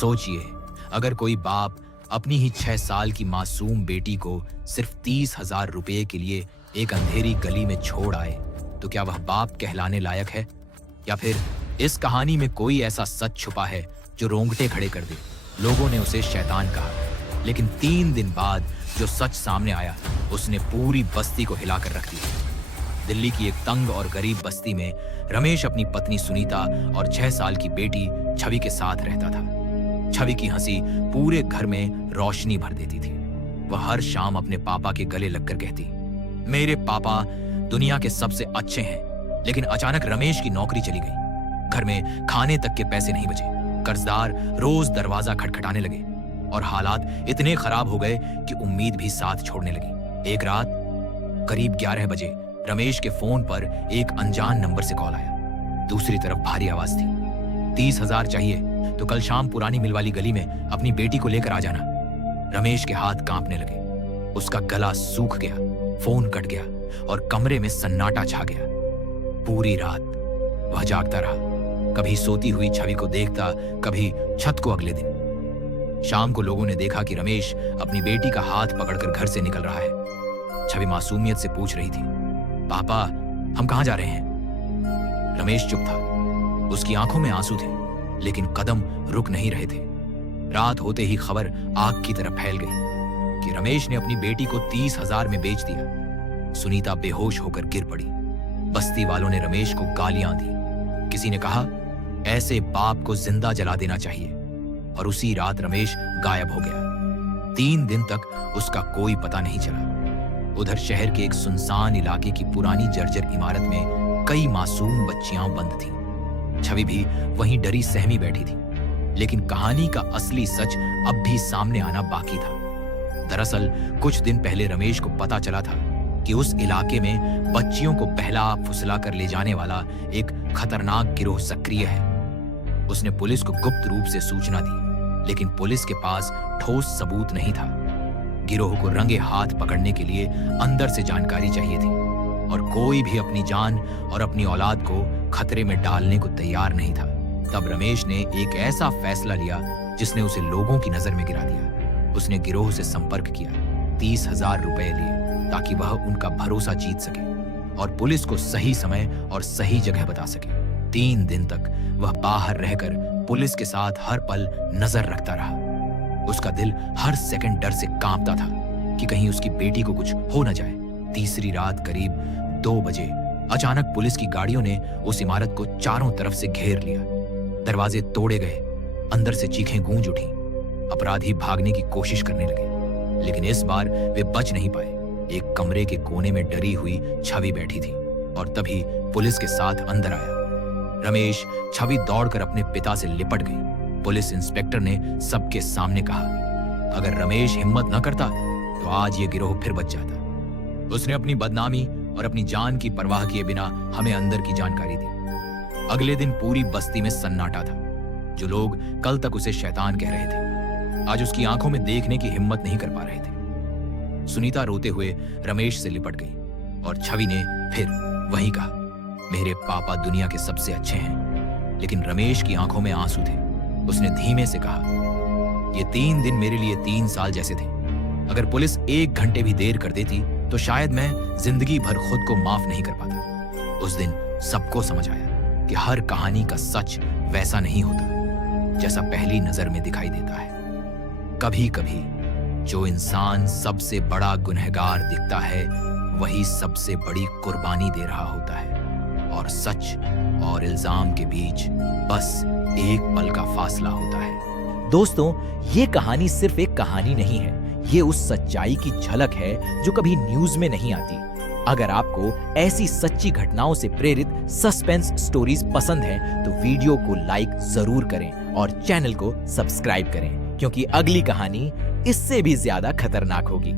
सोचिए, अगर कोई बाप अपनी ही 6 साल की मासूम बेटी को सिर्फ 30,000 रुपये के लिए एक अंधेरी गली में छोड़ आए, तो क्या वह बाप कहलाने लायक है? या फिर इस कहानी में कोई ऐसा सच छुपा है जो रोंगटे खड़े कर दे? लोगों ने उसे शैतान कहा, लेकिन 3 दिन बाद जो सच सामने आया उसने पूरी बस्ती को हिलाकर रख दिया। दिल्ली की एक तंग और गरीब बस्ती में रमेश अपनी पत्नी सुनीता और 6 साल की बेटी छवि के साथ रहता था। छवि की हंसी पूरे घर में रोशनी भर देती थी। वह हर शाम अपने पापा के गले लगकर कहती, मेरे पापा दुनिया के सबसे अच्छे हैं। लेकिन अचानक रमेश की नौकरी चली गई। घर में खाने तक के पैसे नहीं बचे। कर्जदार रोज दरवाजा खटखटाने लगे और हालात इतने खराब हो गए कि उम्मीद भी साथ छोड़ने लगी। एक रात करीब 11 बजे रमेश के फोन पर एक अनजान नंबर से कॉल आया। दूसरी तरफ भारी आवाज थी, 30,000 चाहिए तो कल शाम पुरानी मिल वाली गली में अपनी बेटी को लेकर आ जाना। रमेश के हाथ कांपने लगे। उसका गला सूख गया, फोन कट गया और कमरे में सन्नाटा छा गया। पूरी रात वह जागता रहा, कभी सोती हुई छवि को देखता, कभी छत को। अगले दिन शाम को लोगों ने देखा कि रमेश अपनी बेटी का हाथ पकड़कर घर से निकल रहा है। छवि मासूमियत से पूछ रही थी, पापा हम कहां जा रहे हैं? रमेश चुप था। उसकी आंखों में आंसू थे, लेकिन कदम रुक नहीं रहे थे। रात होते ही खबर आग की तरह फैल गई कि रमेश ने अपनी बेटी को 30,000 में बेच दिया। सुनीता बेहोश होकर गिर पड़ी। बस्ती वालों ने रमेश को गालियां दी। किसी ने कहा, ऐसे बाप को जिंदा जला देना चाहिए। और उसी रात रमेश गायब हो गया। 3 दिन तक उसका कोई पता नहीं चला। उधर शहर के एक सुनसान इलाके की पुरानी जर्जर इमारत में कई मासूम बच्चियां बंद थीं। छवि भी वहीं डरी सहमी बैठी थी। लेकिन कहानी का असली सच अब भी सामने आना बाकी था। दरअसल कुछ दिन पहले रमेश को पता चला था कि उस इलाके में बच्चियों को बहला फुसला कर ले जाने वाला एक खतरनाक गिरोह सक्रिय है। उसने पुलिस को गुप्त रूप से सूचना दी, लेकिन पुलिस के पास ठोस सबूत नहीं था। गिरोह को रंगे हाथ पकड़ने के लिए अंदर से जानकारी चाहिए थी और कोई भी अपनी जान और अपनी औलाद को खतरे में डालने को तैयार नहीं था। तब रमेश ने एक ऐसा फैसला लिया जिसने उसे लोगों की नजर में गिरा दिया। उसने गिरोह से संपर्क किया, 30,000 रुपए लिए ताकि वह उनका भरोसा जीत सके और पुलिस को सही समय और सही जगह बता सके। 3 दिन तक वह बाहर रहकर पुलिस के साथ हर पल नजर रखता रहा। उसका दिल हर सेकंड डर से कांपता था कि कहीं उसकी बेटी को कुछ हो न जाए। तीसरी रात करीब 2 बजे अचानक पुलिस की गाड़ियों ने उस इमारत को चारों तरफ से घेर लिया। दरवाजे तोड़े गए, अंदर से चीखें गूंज उठी। अपराधी भागने की कोशिश करने लगे, लेकिन इस बार वे बच नहीं पाए। एक कमरे के कोने में डरी हुई छवि बैठी थी और तभी पुलिस के साथ अंदर आया। रमेश छवि दौड़कर अपने पिता से लिपट गई। पुलिस इंस्पेक्टर ने सबके सामने कहा, अगर रमेश हिम्मत न करता तो आज ये गिरोह फिर बच जाता। उसने अपनी बदनामी और अपनी जान की परवाह किए बिना हमें अंदर की जानकारी दी। अगले दिन पूरी बस्ती में सन्नाटा था। जो लोग कल तक उसे शैतान कह रहे थे, आज उसकी आंखों में देखने की हिम्मत नहीं कर पा रहे थे। सुनीता रोते हुए रमेश से लिपट गई और छवि ने फिर वही कहा, मेरे पापा दुनिया के सबसे अच्छे हैं। लेकिन रमेश की आंखों में आंसू थे। उसने धीमे से कहा, ये 3 दिन मेरे लिए 3 साल जैसे थे। अगर पुलिस 1 घंटे भी देर कर देती तो शायद मैं जिंदगी भर खुद को माफ नहीं कर पाता। उस दिन सबको समझ आया कि हर कहानी का सच वैसा नहीं होता जैसा पहली नजर में दिखाई देता है। कभी कभी जो इंसान सबसे बड़ा गुनहगार दिखता है वही सबसे बड़ी कुर्बानी दे रहा होता है। और सच और इल्जाम के बीच बस एक पल का फासला होता है। दोस्तों, ये कहानी सिर्फ एक कहानी नहीं है, ये उस सच्चाई की झलक है जो कभी न्यूज में नहीं आती। अगर आपको ऐसी सच्ची घटनाओं से प्रेरित सस्पेंस स्टोरीज पसंद हैं, तो वीडियो को लाइक जरूर करें और चैनल को सब्सक्राइब करें, क्योंकि अगली कहानी इससे भी ज्यादा खतरनाक होगी।